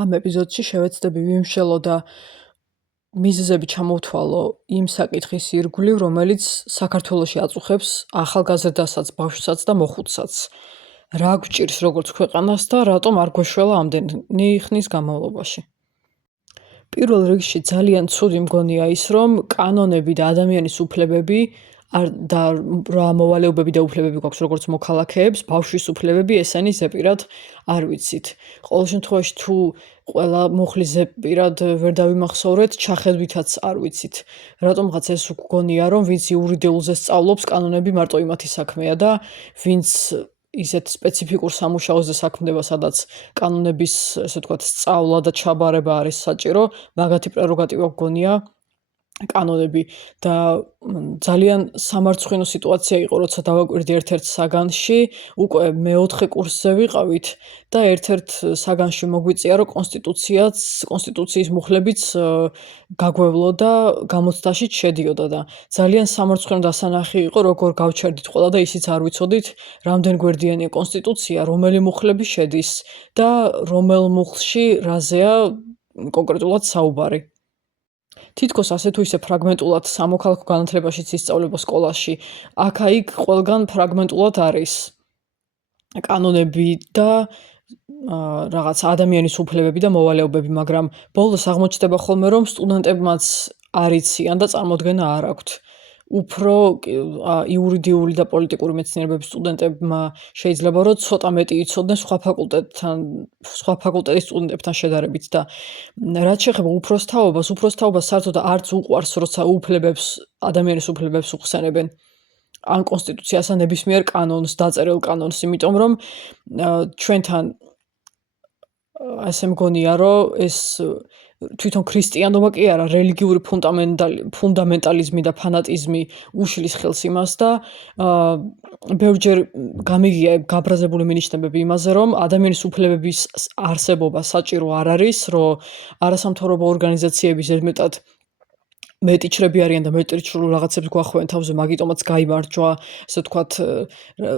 ამ ეპიზოდში შევეცდები ვიმშელო და მიზეზები ჩამოვთვალო იმ საკითხის ირგვლივ, რომელიც საქართველოში აწუხებს ახალგაზრდასაც, ბავშვსაც და მოხუცსაც. რა გვჭირს როგორც ქვეყანას და რატომ არ გვეშველა ამდენი ხნის განმავლობაში. პირველ რიგში ძალიან ცუდი მგონია ის, რომ კანონები და ადამიანის უფლებები და რა მოვალეობები და უფლებები გვაქვს როგორც მოქალაქეებს, ბავშვის უფლებები ესენი ზეპირად არ ვიცით. ყოველ შემთხვევაში თუ ყველა მუხლის ზეპირად ვერ დავიმახსოვრეთ, ჩახედვითაც არ ვიცით. რატომღაც ეს გვგონია, რომ ვინც იურიდიულზე სწავლობს, კანონები მარტო იმათი საქმეა და ვინც ისეთ სპეციფიკურ სამუშაოზე საქმდება, სადაც კანონების, ესე ვთქვათ, სწავლა და ჩაბარება არის საჭირო, მაგათი პრეროგატივა გვგონია კანონები და ძალიან სამარცხვინო სიტუაცია იყო, როცა დავაკვირდი ერთ-ერთ საგანში, უკვე მეოთხე კურსზე ვიყავით და ერთ-ერთ საგანში მოგვიწია, რომ კონსტიტუციის მუხლებიც გაგვევლოდა, გამოცდაშიც შედიოდა და ძალიან სამარცხვინო დასანახი იყო, როგორ გავჩერდით ყველა და ისიც არ ვიცოდით, რამდენ გვერდიანია კონსტიტუცია, რომელი მუხლები შედის და რომელ მუხლში რაზეა კონკრეტულად საუბარი. თითქოს ასე თუ ისე ფრაგმენტულად სამოქალაქო განათლებაშიც ისწავლება სკოლაში, აქა-იქ ყველგან ფრაგმენტულად არის კანონები და რაღაც ადამიანის უფლებები და მოვალეობები, მაგრამ ბოლოს აღმოჩნდება ხოლმე, რომ სტუდენტებმაც არ იციან და წარმოდგენა არ აქვთ. უფრო იურიდიული და პოლიტიკური მეცნიერებების სტუდენტებმა შეიძლება რომ ცოტა მეტი იცოდნენ სხვა ფაკულტეტის სტუდენტებთან შედარებით და რაც შეეხება უფროსთაობას საერთოდ არც უყვარს, როცა ადამიანის უფლებებს უხსენებენ ან კონსტიტუციას ან ნებისმიერ კანონს, დაწერილ კანონს, იმიტომ რომ ჩვენთან ასე მგონია, რომ ეს თვითონ ქრისტიანობა კი არა, რელიგიური ფუნდამენტალიზმი და ფანატიზმი უშლის ხელს იმას და ბევრჯერ გამიგია გაბრაზებული მინიშნებები იმაზე, რომ ადამიანის უფლებების არსებობა საჭირო არ არის, რომ არასამთავრობო ორგანიზაციები ზედმეტად მეტიჩრები არიან და მეტიჩრულ რაღაცებს გვახვევენ თავზე, მაგიტომაც გაიმარჯვა, ასე ვთქვათ,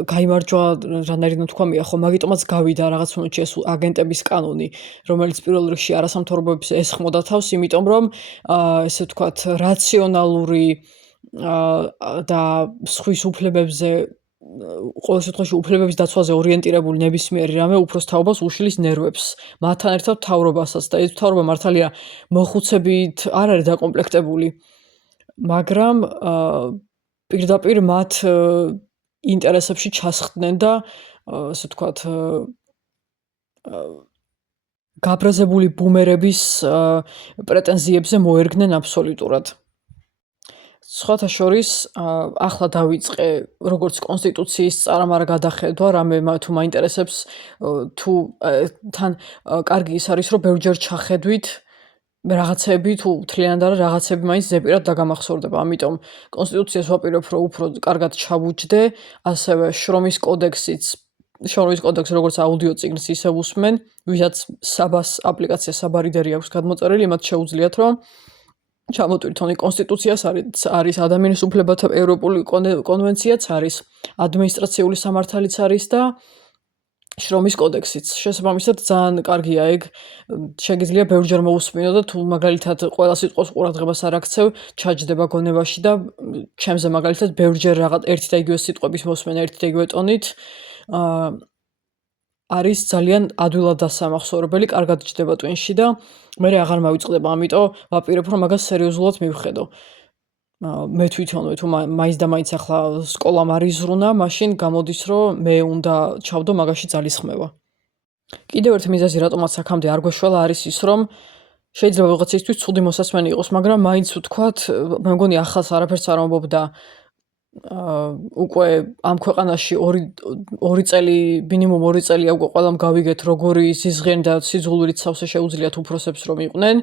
გაიმარჯვა რანაირად თქვამია, ხო, მაგიტომაც გავიდა რაღაც მომენტში ეს აგენტების კანონი, რომელიც პირველ რიგში არასამთავრობოებს ესხმოდა თავს, იმიტომ რომ ესე ვთქვათ, რაციონალური და სხვის უფლებებზე ყოველ შემთხვევაში უფლებების დაცვაზე ორიენტირებული ნებისმიერი რამე უფროსთაობას უშლის ნერვებს, მათთან ერთად მთავრობასაც და ეს მთავრობა მართალია მოხუცებით არ არის დაკომპლექტებული, მაგრამ პირდაპირ მათ ინტერესებში ჩასხდნენ და ასე ვთქვათ, გაბრაზებული ბუმერების პრეტენზიებზე მოერგნენ აბსოლუტურად. სხვათა შორის, ახლა დავიწყე როგორც კონსტიტუციის წარამარა გადახედვა, რამე თუ მაინტერესებს, თუ თან კარგი ის არის, რომ ბევრჯერ ჩახედვით რაღაცები თუ მთლიანად არა, რაღაცები მაინც ზეპირად დაგამახსოვრდება. ამიტომ კონსტიტუციას ვაპირებ, რომ უფრო კარგად ჩავუჯდე, ასევე შრომის კოდექსი როგორც აუდიო წიგნს ისე უსმენ, ვისაც საბას აპლიკაცია საბარიდერი აქვს გადმოწერილი, მათ შეუძლიათ, რომ ჩამოტვირთონ კონსტიტუციას არის ადამიანის უფლებათა ევროპული კონვენციაც არის, ადმინისტრაციული სამართალიც არის და შრომის კოდექსიც. შესაბამისად ძალიან კარგია ეგ, შეგიძლია ბევრჯერ მოусმინო და თუ მაგალითად ყველა სიტყვას ყურადღებას არ აქცევ, ჩაჯდება გონებაში და ჩემზე მაგალითად ბევრჯერ რაღაც ერთი და იგივე სიტყვების მოსმენა ერთი და იგივე ტონით არის ძალიან ადვილად დასამახსოვრებელი, კარგად ჯდება ტვინში და მე აღარ მავიწყდება, ამიტომ ვაპირებ, რომ მაგას სერიოზულად მივხედო. მე თვითონვე თუ მაინც და მაინც ახლა სკოლამ არ იზრუნა, მაშინ გამოდის, რომ მე უნდა ჩავდო მაგაში ძალისხმევა. კიდევ ერთი მიზეზი, რატომაც აქამდე არ გვეშველა, არის ის, რომ შეიძლება ვიღაცისთვის ცუდი მოსასმენი იყოს, მაგრამ მაინც ვთქვათ, მე მგონი ახალს არაფერს არ ამბობ და უკვე ამ ქვეყანაში მინიმუმ 2 წელია უკვე ყველამ გავიგეთ, როგორი სიზღენი და სიძულვით სავსე შეუძლიათ უფროსებს რომ იყვნენ.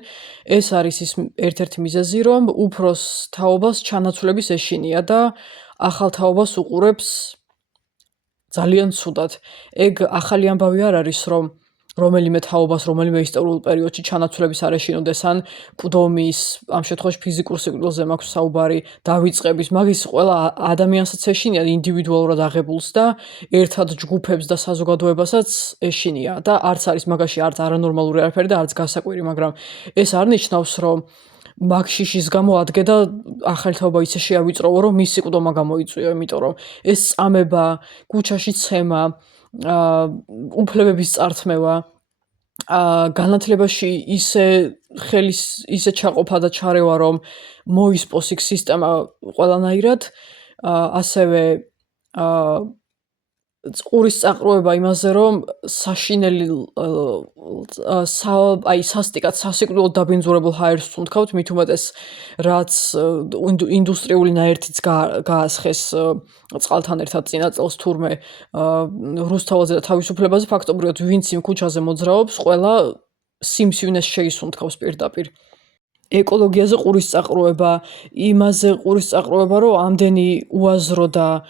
ეს არის ის ერთ-ერთი მიზეზი, რომ უფროს თაობას ჩანაცვლების ეშინია და ახალ თაობას უყურებს ძალიან ცუდად. ეგ ახალი ამბავი არ არის, რომ რომელიმე თაობას, რომელიმე ისტორიულ პერიოდში ჩანაცვლების არ ეშინოდეს, ან კვდომის, ამ შემთხვევაში ფიზიკურ სიკვდილზე მაქვს საუბარი, დავიწყების, მაგის ყველა ადამიანსაც ეშინია ინდივიდუალურად აღებულს და ერთად ჯგუფებს და საზოგადოებასაც ეშინია და არც არის მაგაში არც არანორმალური არაფერი და არც გასაკვირი, მაგრამ ეს არ ნიშნავს, რომ მაგ შიშის გამო ადგე და ახალი თაობა ისე შეავიწროვო, რომ მისი კვდომა გამოიწვიო, იმიტომ რომ ეს წამება, ქუჩაში ცემა, უფლებების წართმევა, განათლებაში ისე ჩაყოფა და ჩარევა, რომ მოისპოს იქ სისტემა ყველანაირად, ასევე წყურის წაყრუება იმაზე, რომ საშინელი სასტიკად სასიკვდილოდ დაბინძურებულ ჰაერს ვთქვათ, მით უმეტეს რაც ინდუსტრიული ნაერთიც გაასხეს წყალთან ერთად წინა წელს თურმე რუსთაველზე და თავისუფლებაზე, ფაქტობრივად ვინც იმ ქუჩაზე მოძრაობს, ყველა სიმსივნეს შეისუნთქავს პირდაპირ. ეკოლოგიაზე ყურის წაყრუება, იმაზე ყურის წაყრუება, რომ ამდენი უაზრო და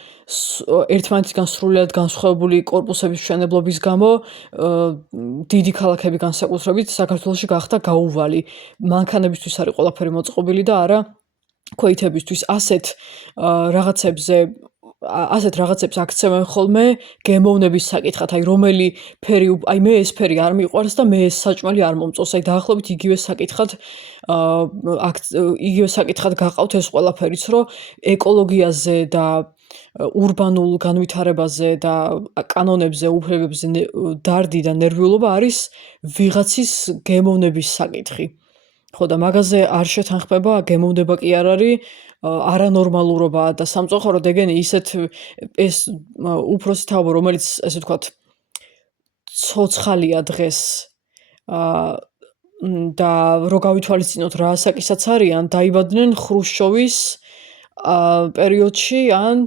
ერთმანეთისგან სრულიად განსხვავებული კორპუსების მშენებლობის გამო დიდი ქალაქები განსაკუთრებით საქართველოში გახდა გაუვალი. მანქანებისთვის არის ყველაფერი მოწყობილი და არა ქვეითებისთვის. ასეთ რაღაცებს აქცევენ ხოლმე გემოვნების საკითხად, აი რომელი ფერი, აი მე ეს ფერი არ მიყვარს და მე ეს საჭმელი არ მომწონს. აი დაახლოებით იგივე საკითხად გაყავთ ეს ყველაფერიც, რომ ეკოლოგიაზე და ურბანულ განვითარებაზე და კანონებზე, უფლებებზე დარდი და ნერვიულობა არის ვიღაცის გემოვნების საკითხი. ხო და მაგაზე არ შეთანხმება, გემოვნება კი არ არის, არანორმალურობაა და სამწუხაროდ ეგენი ისეთ ეს უფროსი თაობა, რომელიც ესე ვთქვათ ცოცხალია დღეს და რო გავითვალისწინოთ რა ასაკისაც არიან, დაიბადნენ ხრუშჩოვის პერიოდში ან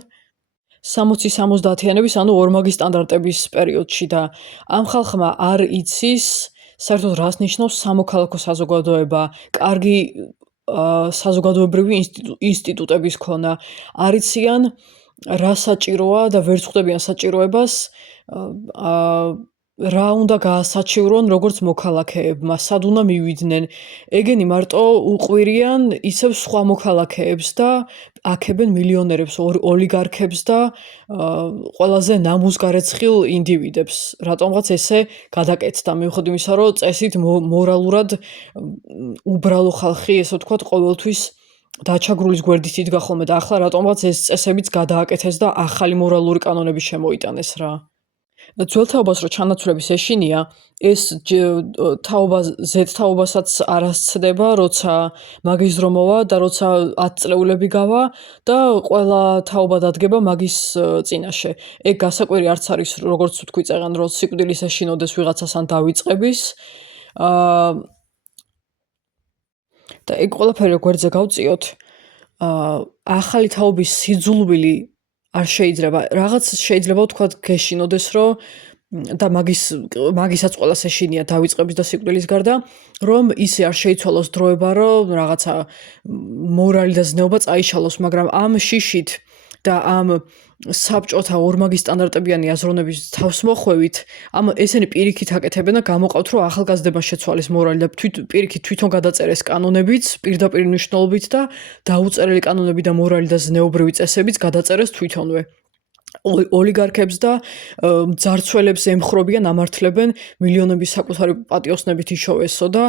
60-70-იანების, ანუ ორმაგი სტანდარტების პერიოდში და ამ ხალხმა არ იცის საერთოდ რას ნიშნავს სამოქალაქო საზოგადოება, კარგი საზოგადოებრივი ინსტიტუტების ქონა, არ იციან რა საჭიროა და ვერ ხვდებიან საჭიროებას, რა უნდა გაასაჩივრონ როგორც მოქალაქეებმა, სად უნდა მივიდნენ. ეგენი მარტო უყვირიან ისევ სხვა მოქალაქეებს და აქებენ მილიონერებს, ოლიგარქებს და ყველაზე ნამუსგარეცხილ ინდივიდებს. რატომღაც ესე გადაკეთდა, მიუხედავად იმისა, რომ წესით მორალურად უბრალო ხალხი, ესე ვთქვათ, ყოველთვის დაჩაგრულის გვერდით იდგა ხოლმე და ახლა რატომღაც ეს წესებიც გადააკეთეს და ახალი მორალური კანონები შემოიტანეს რა. ძველ თაობას რო ჩანაცვლების ეშინია, ეს ზედ თაობასაც არ ასწდება, როცა მაგის დრო მოვა და როცა 10 წლეულები გავა და ყველა თაობა დადგება მაგის წინაშე. ეგ გასაკვირი არც არის, როგორც ვთქვი წეგან, რომ სიკვდილის ეშინოდეს ვიღაცას ან დავიწყების. და ეგ ყველაფერი გვერდზე გავწიოთ, ახალი თაობის სიძულვილი არ შეიძლება, რაღაც შეიძლება ვთქვათ გეშინოდეს, რომ და მაგისაც ყველას ეშინია დავიწყების და სიკვდილის გარდა, რომ ისე არ შეიცვალოს დროება, რომ რაღაცა მორალი და ზნეობა წაიშალოს, მაგრამ ამ შიშით და ამ საბჭოთა ორმაგი სტანდარტებიანი აზროვნების თავსმოხვევით, ესენი პირიქით აკეთებენ და გამოყავთ, რომ ახალგაზრდება შეცვალეს მორალი და პირიქით თვითონ გადაწერეს კანონებიც, პირდაპირ მნიშვნელობით და დაუწერელი კანონები და მორალი და ზნეობრივი წესებიც გადაწერეს თვითონვე. ოლიგარქებს და მძარცველებს ემხრობიან, ამართლებენ მილიონების საკუთარი პატიოსნებით იშოვესო და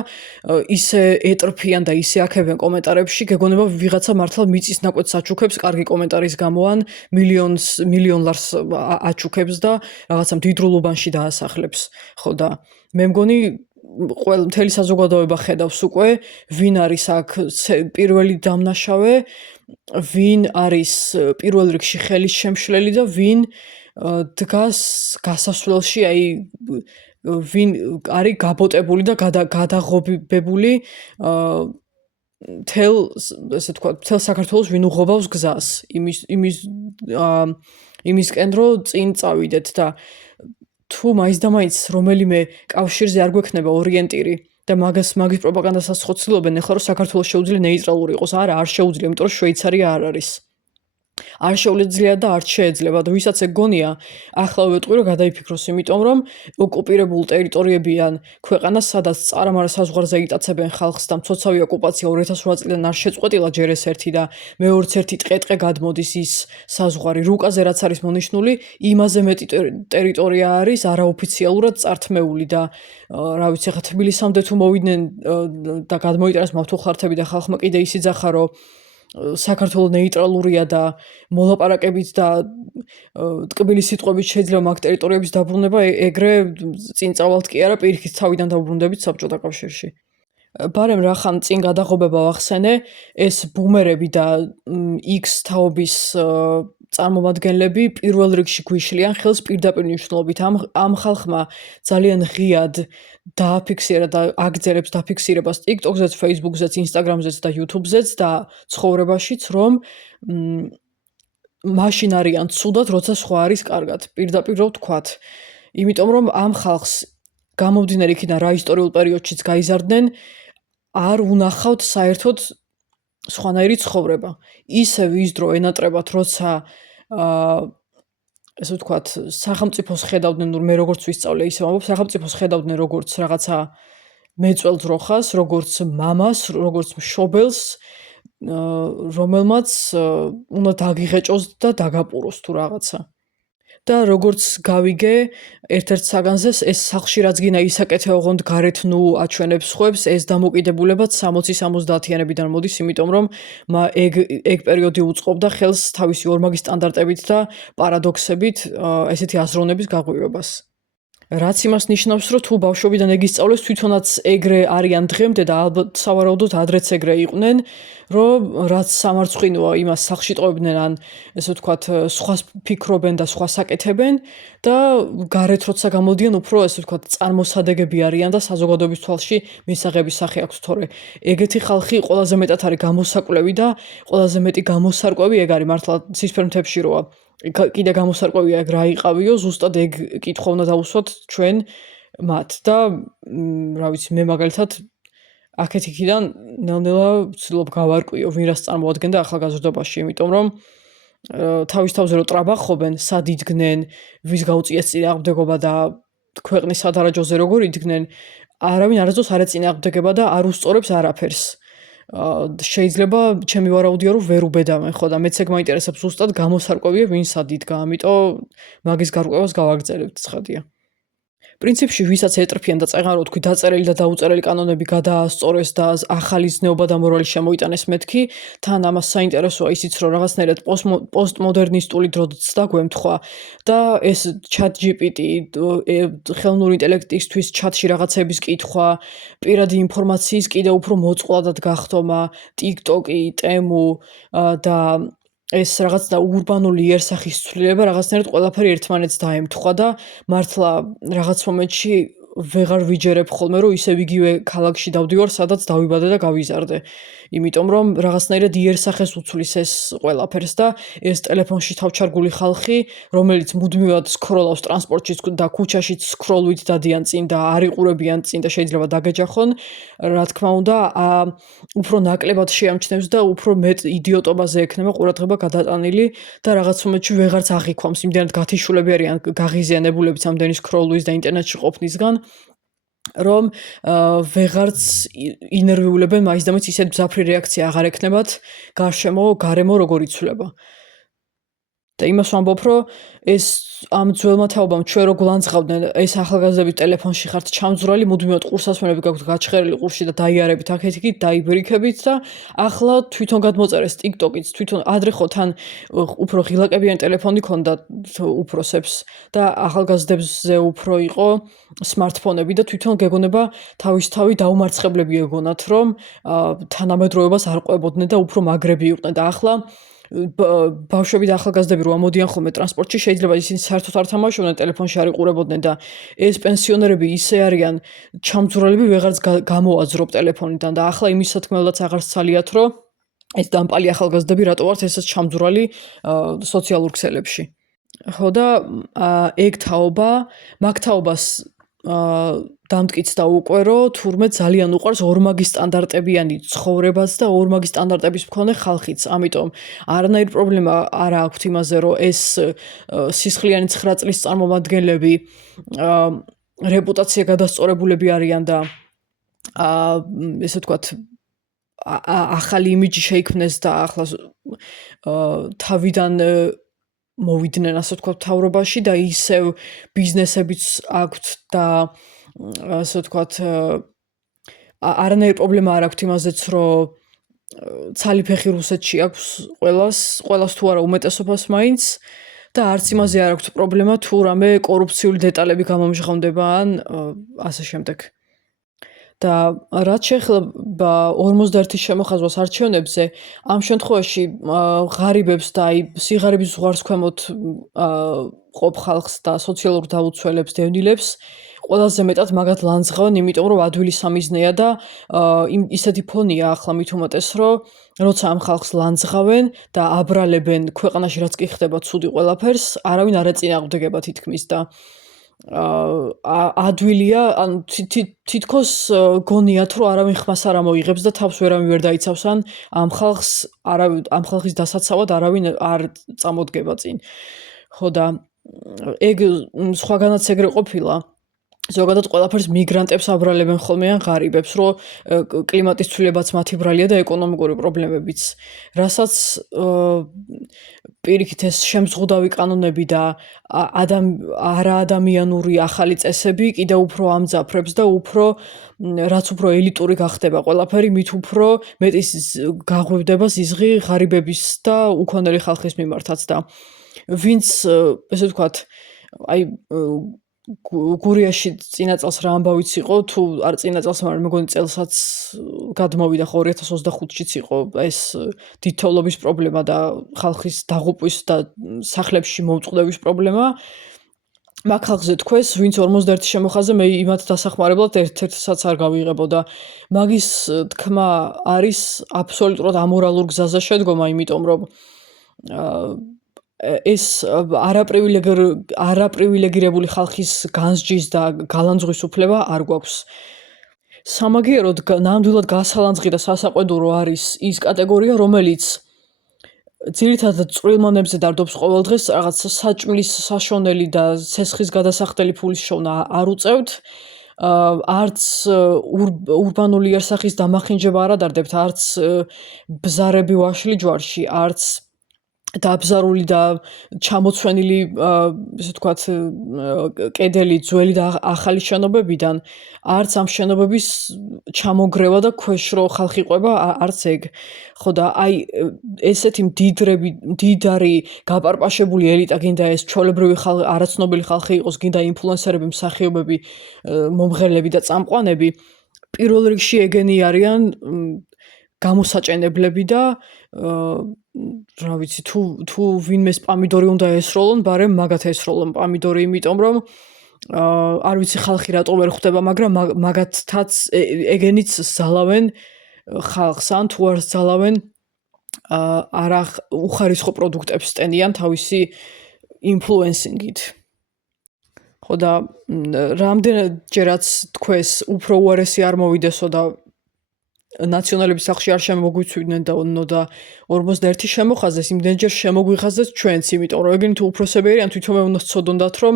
ისე ეტრფიან და ისე აქებენ კომენტარებში, გეგონება ვიღაცა მართლა მიწის ნაკვეთს აჩუქებს კარგი კომენტარის გამო ან მილიონ ლარს აჩუქებს და რაღაცა მდიდრულ უბანში დაასახლებს. ხო და მე მგონი მთელი საზოგადოება ხედავს უკვე, ვინ არის აქ პირველი დამნაშავე, ვინ არის პირველ რიგში ხელის შემშლელი და ვინ დგას გასასვლელში, აი ვინ არის გაბოტებული და გადაღობებული ესე თქვა, მთელ საქართველოს ვინ უღობავს გზას იმისკენ, რომ წინ წავიდეთ და თუ მაინც და მაინც რომელიმე კავშირზე არ გვექნება ორიენტირი და მაგის პროპაგანდასაც ხოცილობენ, ეხლა რომ საქართველოს შეუძლია ნეიტრალური იყოს, არა, არ შეუძლია, იმიტომ რომ შვეიცარია არ არის. არ შეუძლია და არ შეეძლება და ვისაც ეგ გონია ახლა ვეტყვი რომ გადაიფიქროს იმიტომ რომ ოკუპირებულ ტერიტორიებიან ქვეყანას სადაც წარამარა საზღვარზე იტაცებენ ხალხს და მცოცავი ოკუპაცია 2008 წლიდან არ შეწყვეტილა ჯერ ეს ერთი და მეორეც ერთი ტყე გადმოდის ის საზღვარი რუკაზე რაც არის მონიშნული იმაზე მეტი ტერიტორია არის არაოფიციალურად წართმეული და რა ვიცი ხა თბილისამდე თუ მოვიდნენ და გადმოიტანეს მავთულხართები და ხალხმა კიდე ისიძახა რომ საქართველოს ნეიტრალურია და მოლაპარაკებით და ტკბილი სიტყვებით შეიძლება მაგ ტერიტორიების დაბრუნება ეგრე წინწავალთ კი არა პირიქით თავიდან დაუბრუნდებით საბჭოთა კავშირში. ბარემ რახან წინ გადაღობება ვახსენე ეს ბუმერები და X თაობის წარმომადგენლები პირველ რიგში გვიშლიან ხელს პირდაპირ მნიშვნელობით ამ ხალხმა ძალიან ღიად დააფიქსირა და აგრძელებს დაფიქსირებას TikTok-ზეც, Facebook-ზეც, Instagram-ზეც და YouTube-ზეც და ცხოვრებაშიც რომ მაშინ არიან ცუდად, როცა სხვა არის კარგად. პირდაპირ რო ვთქვათ. იმიტომ რომ ამ ხალხს გამომდინარე იქიდან რა ისტორიულ პერიოდშიც გაიზარდნენ, არ უნახავთ საერთოდ სხვანაირი ცხოვრება. ისევ ის დრო ენატრებათ, როცა ესე ვთქვათ, სახელმწიფოს ხედავდნენ, მე როგორც ვისწავლე, ისე ვამბობ, სახელმწიფოს ხედავდნენ როგორც რაღაცა მეწველ ძროხას, როგორც მამას, როგორც მშობელს, რომელმაც უნდა დაგიღეჭოს და დაგაპუროს თუ რაღაცა. და როგორც გავიგე, ერთ-ერთ საგანზე ეს სახლში რაც გინდა ისაკეთე ოღონდ გარეთ ნუ აჩვენებს ხვებს, ეს დამოკიდებულებაც 60-70-იანებიდან მოდის, იმიტომ რომ ეგ პერიოდი უწყობდა ხელს თავისი ორმაგი სტანდარტებით და პარადოქსებით ესეთი აზროვნების გაღვივებას. რაც იმას ნიშნავს, რომ თუ ბავშვობიდან ეგ ისწავლეს, თვითონაც ეგრე არიან დღემდე და ალბათ სავარაუდოდ ადრეც ეგრე იყვნენ, რომ რაც სამარცხვინოა იმას სახლში ტოვებდნენ ან ესე ვთქვათ, სხვას ფიქრობენ და სხვას აკეთებენ და გარეთ როცა გამოდიან, უფრო ესე ვთქვათ, წარმოსადეგები არიან და საზოგადოების თვალში მისაღების სახე აქვს, თორე ეგეთი ხალხი ყველაზე მეტად არის გამოსაკვლევი და ყველაზე მეტი გამოსარკვევი ეგ არის მართლა ცისფერ მთებში როა. კიდე გამოსარკვევია ეგ რა იყავიო, ზუსტად ეგ კითხვა უნდა დავუსვათ ჩვენ მათ და რა ვიცი, მე მაგალითად აქეთ იქიდან ნელ-ნელა ვცდილობ გავარკვიო, ვინ რას წარმოადგენდა ახალგაზრდობაში, იმიტომ რომ თავის თავზე რო ტრაბახობენ, სად იდგნენ, ვის გაუწიეს წინააღმდეგობა და ქვეყნის სადარაჯოზე როგორ იდგნენ, არავინ არასდროს არ ეწინააღმდეგება და არ უსწორებს არაფერს. შეიძლება ჩემი ვარაუდია რომ ვერ უბედავენ ხო და მეც ეგ მაინტერესებს ზუსტად გამოსარკვევია ვინ სად იდგა, ამიტომ მაგის გარკვევას გავაგრძელებთ ცხადია. პრინციპში ვისაც ეტრფიან და წეღარო თქვი დაწერილი და დაუწერელი კანონები გადაასწორეს და ახალი ზნეობა და მორალი შემოიტანეს მეთქი, თან ამას საინტერესოა ისიც რომ რაღაცნაირად პოსტმოდერნისტული დროც დაგვემთხვა და ეს ChatGPT ხელოვნური ინტელექტისთვის ჩატში რაღაცების კითხვა, პირადი ინფორმაციის კიდევ უფრო მოწყვლადად გახდომა, TikTok-ი, Temu და ეს რაღაც და ურბანული იერსახის ცვლილება რაღაცნაირად ყველაფერი ერთმანეთს დაემთხვა და მართლა რაღაც მომენტში ვეღარ ვიჯერებ ხოლმე რომ ისევ იგივე ქალაქში დავდივარ, სადაც დავიბადე და გავიზარდე. იმიტომ რომ რაღაცნაირად იერსახეს უცვლის ეს ყველაფერს და ეს ტელეფონში თავჩარგული ხალხი, რომელიც მუდმივად სკროლავს ტრანსპორტში და ქუჩაში სკროლვით დადიან წინ და არ იყურებიან წინ და შეიძლება დაგეჯახონ, რა თქმა უნდა, უფრო ნაკლებად შეამჩნევს და უფრო მეტ იდიოტობაზე ექნება ყურადღება გადატანილი და რაღაც მომენტში ვეღარც აღიქვამს, იმდენად გათიშულები არიან გაღიზიანებულებით ამდენი სკროლვის და ინტერნეტში ყოფნისგან, რომ ვეღარც ინერვიულებენ მაინც და მაინც ისეთ მძაფრი რეაქცია აღარ ექნებათ გარემო როგორ იცვლება. და იმას ვამბობ, რომ ეს ამ ძველმა თაობამ ჩვენ რო გლანძღავდნენ, ეს ახალგაზრდები ტელეფონში ხართ ჩამძვრალი, მუდმივად ყურსასმენები გაქვთ გაჩხერილი ყურში და დაიარებით აქეთ-იქით, დაიბრიქებით და ახლა თვითონ გადმოწერეს TikTok-იც, თვითონ ადრე ხო თან უფრო ღილაკებიანი ტელეფონი ქონდა უფროსებს და ახალგაზრდებზე უფრო იყო სმარტფონები და თვითონ გეგონება თავისთავი დაუმარცხებლები ეგონათ, რომ თანამედროვეობას არ ყვებოდნენ და უფრო მაგრები იყვნენ და ახლა ბავშვები და ახალგაზრდები რო ამოდიან ხოლმე ტრანსპორტში, შეიძლება ისინი საერთოდ არ თამაშობდნენ, ტელეფონში არ იყურებოდნენ და ეს პენსიონერები ისე არიან ჩამძვრალები, ვეღარც გამოაძრობ ტელეფონიდან და ახლა იმის სათქმელადაც აღარ სცალიათ, რომ ეს დამპალი ახალგაზრდები რატო ვართ ესეც ჩამძვრალი სოციალურ ქსელებში. ხო და ეგ თაობა, მაგ თაობას დამტკიცდა უკვე, რომ თურმე ძალიან უყვარს ორმაგი სტანდარტებიანი ცხოვრებაც და ორმაგი სტანდარტების მქონე ხალხიც. ამიტომ არანაირი პრობლემა არ აქვს იმაზე, რომ ეს სისხლიანი 9 წლის წარმომადგენლები რეპუტაცია გადასწორებულები არიან და ესე ვთქვათ ახალი იმიჯი შეიქმნეს და ახლა თავიდან მოვიდნენ ასე ვთქვათ მთავრობაში და ისევ ბიზნესებიც აქვთ და ასე ვთქვათ არანაირი პრობლემა არ აქვთ იმაზეც, რომ ცალი ფეხი რუსეთში აქვს ყველას თუ არა უმეტესობას მაინც და არც იმაზე არ აქვთ პრობლემა თუ რამე კორუფციული დეტალები გამომჟღავნდება ან ასე შემდეგ. და რაც შეეხება 51-ის შემოხაზვას არჩევნებზე, ამ შემთხვევაში ღარიბებს და სიღარიბის ზღვარს ქვემოთ ყოფ ხალხს და სოციალურ დაუცველებს, დევნილებს ყველაზე მეტად მაგათ ლანძღავენ, იმიტომ რომ ადვილი სამიზნეა და ისეთი ფონია ახლა მით უმეტეს, რომ როცა ამ ხალხს ლანძღავენ და აბრალებენ ქვეყანაში რაც კი ხდება ცუდი ყველაფერს, არავინ არ ეწინააღმდეგება თითქმის და ადვილია, ან თითქოს გონიათ, რომ არავინ ხმას არ ამოიღებს და თავს ვერავინ ვერ დაიცავს, ან ამ ხალხის დასაცავად არავინ არ წამოდგება წინ. ხო და ეგ სხვაგანაც ეგრე ყოფილა. ზოგადად ყველაფერს მიგრანტებს აბრალებენ ხოლმე ან ღარიბებს, რომ კლიმატის ცვლილებაც მათი ბრალია და ეკონომიკური პრობლემებიც. რასაც პირიქით ეს შემზღუდავი კანონები და არაადამიანური ახალი წესები კიდევ უფრო ამძაფრებს და რაც უფრო ელიტური გახდება ყველაფერი, მით უფრო მეტი გაღვივდება ზიზღი ღარიბების და უქონელი ხალხის მიმართაც და ვინც ესე ვთქვათ აი გურიაში წინა წელს რა ამბავიც იყო, თუ არ წინა წელს, მაგრამ მეგონი წელსაც გადმოვიდა ხო 2025-იც იყო ეს დიდთოვლობის პრობლემა და ხალხის დაღუპვის და სახლებში მომწყდების პრობლემა. მაგ ხალხზე თქვეს, ვინც 51 შემოხაზე მე იმათ დასახმარებლად ერთ-ერთსაც არ გავიღებო და მაგის თქმა არის აბსოლუტურად ამორალურ გზაზე შედგომა, იმიტომ რომ ეს არაპრივილეგირებული ხალხის განსჯის და გალანძღვის უფლება არ გვაქვს. სამაგიეროდ ნამდვილად გასალანძღი და სასაყვედურო არის ის კატეგორია, რომელიც ძირითადად წვრილმონებზე დარდობს ყოველ დღეს, რაღაც საჭმლის საშონელი და ცესხის გადასახდელი ფულის შოვნა არ უწევთ. არც ურბანული იერსახის დამახინჯება არ ადარდებთ, არც ბზარები ვაშლი ჯვარში, არც დაბზარული და ჩამოცვენილი ესე ვთქვათ კედელი ძველი და ახალი შენობებიდან, არც ამ შენობების ჩამოგრევა და ქვეშ რო ხალხი ყვება, არც ეგ. ხო და აი ესეთი მდიდარი გაპარპაშებული ელიტა, გინდა ეს ჩვეულებრივი ხალხი, არაცნობილი ხალხი იყოს, გინდა ინფლუენსერები, მსახიობები, მომღერლები და წამყვანები, პირველ რიგში ეგენი არიან გამოსაჭენებლები და რა ვიცი, თუ ვინმეს პამიდორი უნდა ესროლონ, ბარემ მაგათ ესროლონ პამიდორი, იმიტომ რომ არ ვიცი ხალხი რატო ვერ ხვდება, მაგრამ მაგათაც ეგენიც ზალავენ ხალხს, ან თუ არ ზალავენ არა უხარისხო პროდუქტებს სტენიან თავისი ინფლუენსინგით. ხო და რამდენადჯერაც თქვეს უფრო უარესი არ მოვიდესო და ნაციონალების სახლში არ შემოგვიცვიდნენ და 51 შემოხაზეს, იმდენჯერ შემოგვიხაზეს ჩვენც, იმიტომ რომ ეგენი თუ უფროსები არიან, თვითონვე უნდა სცოდონდათ, რომ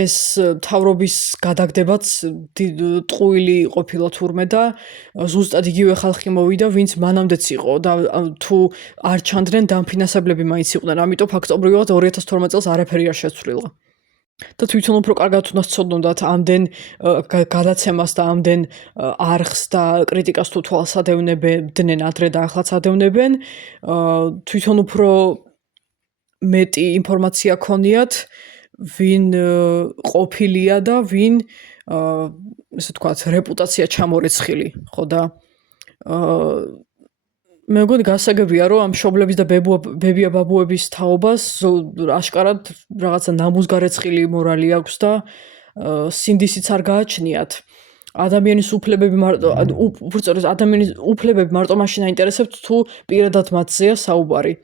ეს მთავრობის გადაგდებაც ტყუილი ყოფილა თურმე და ზუსტად იგივე ხალხი მოვიდა, ვინც მანამდეც იყო და თუ არ ჩანდნენ დამფინანსებლები მაინც იყვნენ, ამიტომ ფაქტობრივად 2012 წელს არაფერი არ შეცვლილა. და თვითონ უფრო კარგად უნდა სცოდნოდათ ამდენ გადაცემას და ამდენ არხს და კრიტიკას თუ თვალს ადევნებდნენ ადრე და ახლაც ადევნებენ, თვითონ უფრო მეტი ინფორმაცია ქონიათ, ვინ ყოფილია და ვინ ესე ვთქვათ რეპუტაცია ჩამორეცხილი, ხო და მე მგონი გასაგებია, რომ ამ მშობლების და ბებია ბაბუების თაობას აშკარად რაღაცა ნამუსგარეცხილი მორალი აქვს და სინდისიც არ გააჩნიათ. ადამიანის უფლებები მარტო მაშინ აინტერესებთ, თუ პირადად მათზეა საუბარი.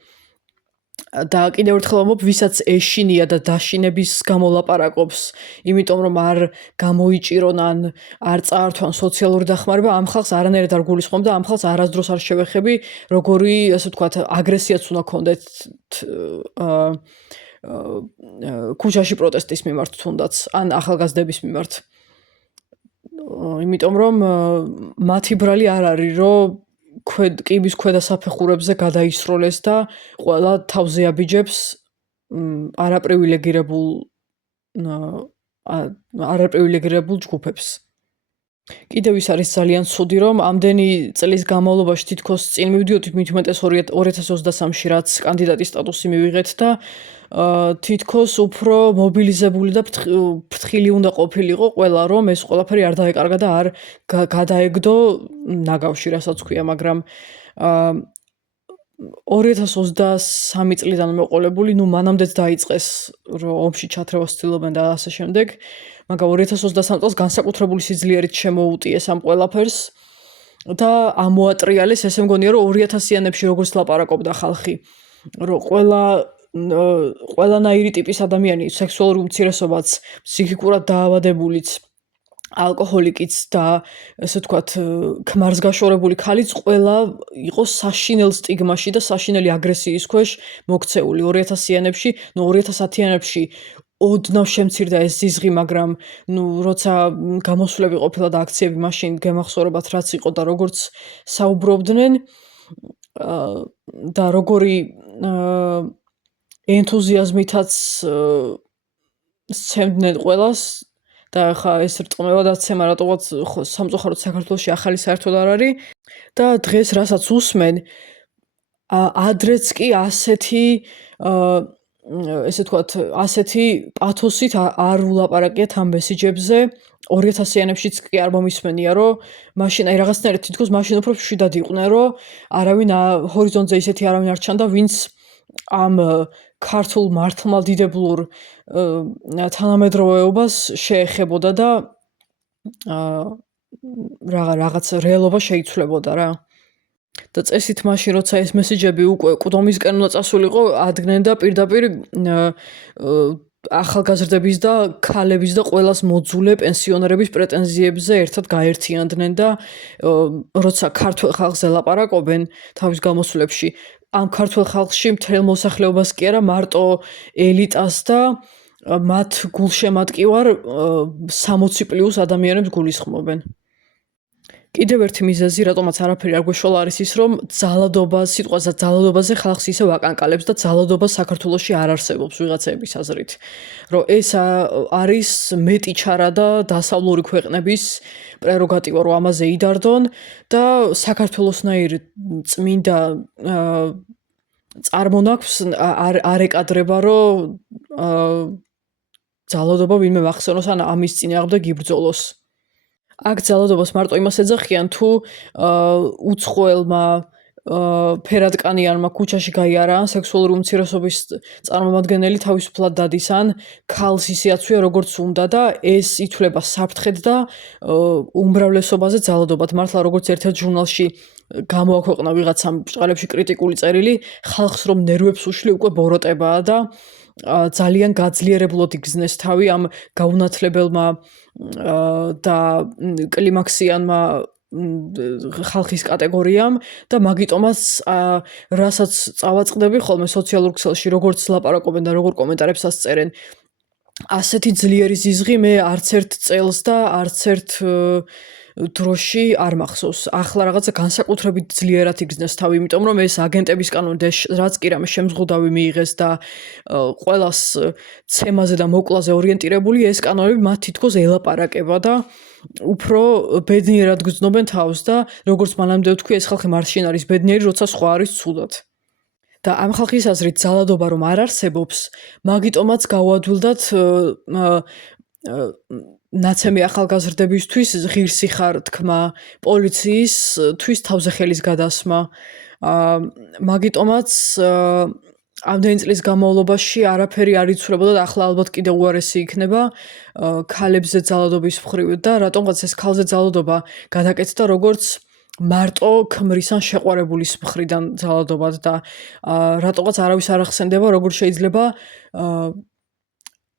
და კიდევ ერთხელ ვამბობ, ვისაც ეშინია და დაშინების გამო ლაპარაკობს, იმიტომ რომ არ გამოიჭირონ ან არ წაართვან სოციალური დახმარება, ამ ხალხს არანაირად არ გულისხმობ და ამ ხალხს არასდროს არ შევეხები, როგორი, ასე ვთქვათ, აგრესიაც უნდა ჰქონდეთ ქუჩაში პროტესტის მიმართ თუნდაც, ან ახალგაზრდების მიმართ. იმიტომ რომ მათი ბრალი არ არის, რომ კიბის ქვედა საფეხურებზე გადაისროლეს და ყველა თავზე აბიჯებს არაპრივილეგირებულ ჯგუფებს. კიდევ ის არის ძალიან ცუდი, რომ ამდენი წლის განმავლობაში თითქოს წინ მივდიოდით, მით უმეტეს 2023-ში, რაც კანდიდატის სტატუსი მივიღეთ და თითქოს უფრო მობილიზებული და ფრთხილი უნდა ყოფილიყო ყველა, რომ ეს ყველაფერი არ დაეკარგა და არ გადაეგდო ნაგავში, რასაც ქვია, მაგრამ 2023 წლიდან მოყოლებული, მანამდეც დაიწყეს, რომ ომში ჩათრევას ცდილობენ და ასე შემდეგ, მაგრამ 2023 წელს განსაკუთრებული სიძლიერით შემოუტიეს ამ ყველაფერს და ამოატრიალეს, ესე მგონია, რომ 2000-იანებში როგორც ლაპარაკობდა ხალხი, რომ ყველანაირი ტიპის ადამიანი, სექსუალური უმცირესობაც, ფსიქიკურად დაავადებულიც, ალკოჰოლიკიც და ესე ვთქვათ, ქმარს გაშორებული ქალიც ყველა იყო საშინელ სტიგმაში და საშინელი აგრესიის ქვეშ მოქცეული 2000-იანებში, 2010-იანებში ოდნავ შემცირდა ეს ზიზღი, მაგრამ როცა გამოსვლები ყოფილა და აქციები, მაშინ გემახსოვრებათ რაც იყო და როგორც საუბრობდნენ და როგორი ენთუზიაზმითაც სცემდნენ ყველას და ხა ეს რწმევა დაცემა რატოღაც სამწუხაროდ საქართველოში ახალი საერთოდ არ არის და დღეს რასაც უსმენ ადრეც კი ასეთი ესე ვთქვათ, ასეთი პათოსით არ ულაპარაკიათ ამ მესიჯებზე 2000-იანებშიც კი არ მომისმენია, რომ მაშინ აი რაღაცნაირად თითქოს მაშინ უფრო მშვიდად იყვნენ, რომ არავინ ჰორიზონტზე ისეთი არავინ არ ჩანდა, ვინც ამ ქართულ მართლმადიდებლურ თანამედროვეობას შეეხებოდა და რაღაც რეალობა შეიცვლებოდა რა. და წესით მაშინ როცა ეს მესიჯები უკვე ყდომისკენ უნდა წასულიყო, ადგნენ და პირდაპირ ახალგაზრდების და ქალების და ყველას მოძულე პენსიონერების პრეტენზიებზე ერთად გაერთიანდნენ და როცა ქართულ ხალხზე ლაპარაკობენ თავის გამოსვლებში, ამ ქართულ ხალხში მთელ მოსახლეობას კი არა, მარტო ელიტას და მათ გულშემატკივარ 60+ ადამიანებს გულისხმობენ. კიდევ ერთი მიზეზი, რატომაც არაფერი არ გვეშველა, არის ის, რომ სიტყვაზე ძალადობაზე ხალხს ისევ აკანკალებს და ძალადობა საქართველოში არ არსებობს ვიღაცების აზრით. რომ ეს არის მეტი ჩარა და დასავლური ქვეყნების პრეროგატივა, რომ ამაზე იდარდონ და საქართველოსნაირ წმინდა წარმონაქმს არ ეკადრება, რომ ძალადობა ვინმე ვახსენოს ან ამის წინააღმდეგ იბრძოლოს. აქ ძალადობას მარტო იმას ეძახიან, თუ უცხოელმა ფერადკანიანმა ქუჩაში გაიარა ან სექსუალური უმცირესობის წარმომადგენელი თავისუფლად დადის ან ქალს ისე აცვია როგორც უნდა და ეს ითვლება საფრთხედ და უმრავლესობაზე ძალადობად. მართლა როგორც ერთ-ერთ ჟურნალში გამოაქვეყნა ვიღაცამ ბრჭყალებში კრიტიკული წერილი, ხალხს რომ ნერვებს უშლი უკვე ბოროტებაა და ძალიან გაძლიერებლად იგრძნეს თავი ამ გაუნათლებელმა და კლიმაქსიანმა ხალხის კატეგორიამ და მაგიტომაც რასაც წავაწყდები ხოლმე სოციალურ ქსელში, როგორც ლაპარაკობენ და როგორ კომენტარებსაც წერენ, ასეთი ძლიერი ზიზღი მე არც ერთ წელს და არც ერთ დროში არ მახსოვს. ახლა რაღაცა განსაკუთრებით ძლიერად იგრძნეს თავი, იმიტომ რომ ეს აგენტების კანონი და რაც კი რამე შემზღუდავი მიიღეს და ყველას ცემაზე და მოკლაზე ორიენტირებული, ეს კანონები მათ თითქოს ელაპარაკება და უფრო ბედნიერად გრძნობენ თავს და როგორც მანამდე ვთქვი, ეს ხალხი მაშინ არის ბედნიერი, როცა სხვა არის ცუდად. და ამ ხალხის აზრით ძალადობა რომ არ არსებობს, მაგიტომაც გავადვილდათ ნაცემი ახალგაზრდებისთვის ღირსი ხარ თქმა, პოლიციისთვის თავზე ხელის გადასმა. მაგიტომაც ამდენი წლის განმავლობაში არაფერი არ იცვლებოდა და ახლა ალბათ კიდევ უარესი იქნება ქალებზე ძალადობის მხრივ და რატომღაც ეს ქალზე ძალადობა გადაკეთდა როგორც მარტო ქმრის ან შეყვარებულის მხრიდან ძალადობად და რატოღაც არავის არ ახსენდება, როგორ შეიძლება